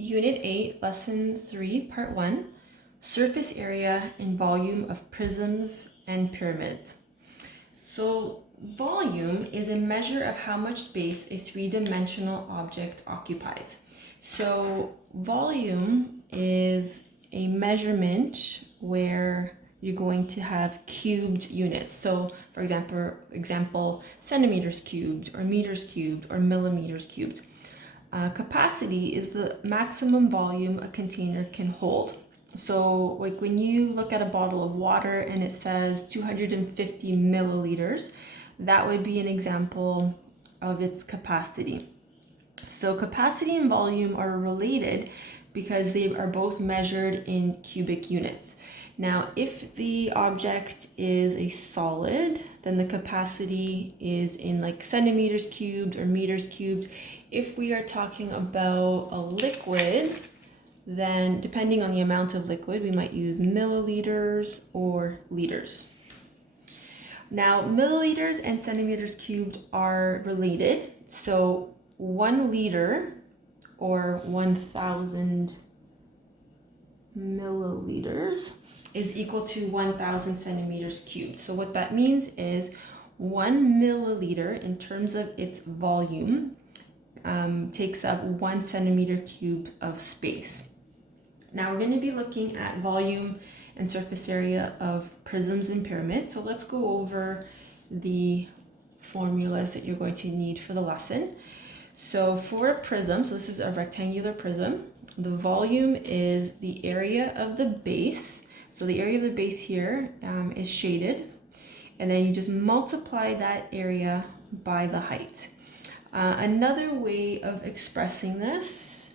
Unit 8, Lesson 3, Part 1, Surface Area and Volume of Prisms and Pyramids. So volume is a measure of how much space a three-dimensional object occupies. So volume is a measurement where you're going to have cubed units. So for example, centimeters cubed or meters cubed or millimeters cubed. Capacity is the maximum volume a container can hold. So like when you look at a bottle of water and it says 250 milliliters, that would be an example of its capacity. So capacity and volume are related because they are both measured in cubic units. Now, if the object is a solid, then the capacity is in like centimeters cubed or meters cubed. If we are talking about a liquid, then depending on the amount of liquid, we might use milliliters or liters. Now, milliliters and centimeters cubed are related. So 1 liter or 1,000 milliliters is equal to 1,000 centimeters cubed. So what that means is 1 milliliter in terms of its volume takes up 1 centimeter cube of space. Now we're going to be looking at volume and surface area of prisms and pyramids. So let's go over the formulas that you're going to need for the lesson. So for a prism, so this is a rectangular prism, the volume is the area of the base. So the area of the base here is shaded, and then you just multiply that area by the height. Another way of expressing this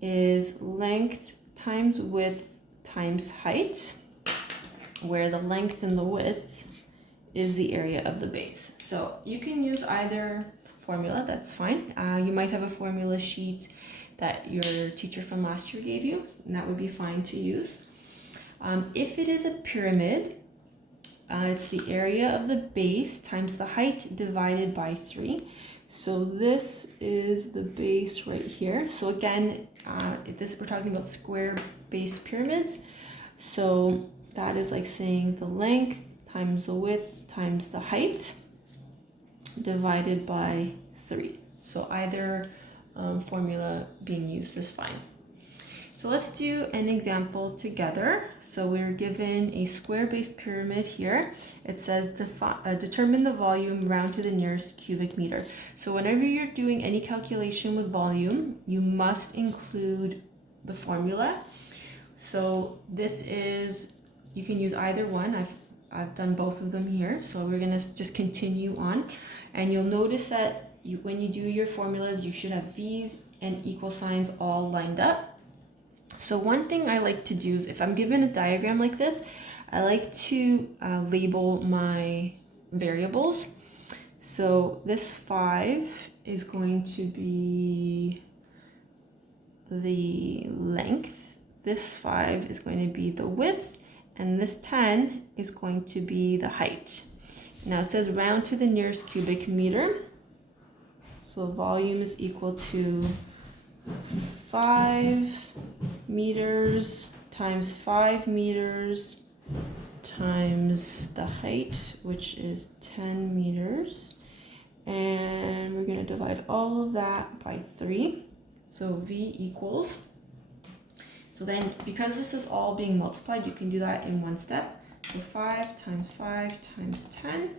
is length times width times height, where the length and the width is the area of the base. So you can use either formula, that's fine. You might have a formula sheet that your teacher from last year gave you, and that would be fine to use. If it is a pyramid, it's the area of the base times the height divided by 3. So this is the base right here. So again, we're talking about square base pyramids. So that is like saying the length times the width times the height divided by 3. So either formula being used is fine. So let's do an example together. So we're given a square-based pyramid here. It says determine the volume round to the nearest cubic meter. So whenever you're doing any calculation with volume, you must include the formula. So this is, you can use either one. I've done both of them here. So we're gonna just continue on. And you'll notice that when you do your formulas, you should have V's and equal signs all lined up. So one thing I like to do is if I'm given a diagram like this, I like to label my variables. So this 5 is going to be the length, this 5 is going to be the width, and this 10 is going to be the height. Now it says round to the nearest cubic meter. So volume is equal to 5 meters times 5 meters times the height, which is 10 meters. And we're going to divide all of that by 3. So V equals. So then because this is all being multiplied, you can do that in one step. So 5 times 5 times 10,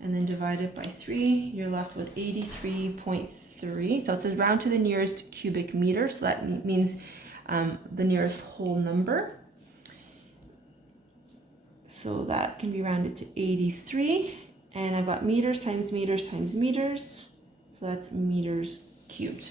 and then divide it by 3. You're left with 83.3. So it says round to the nearest cubic meter. So that means the nearest whole number. So that can be rounded to 83. And I've got meters times meters times meters. So that's meters cubed.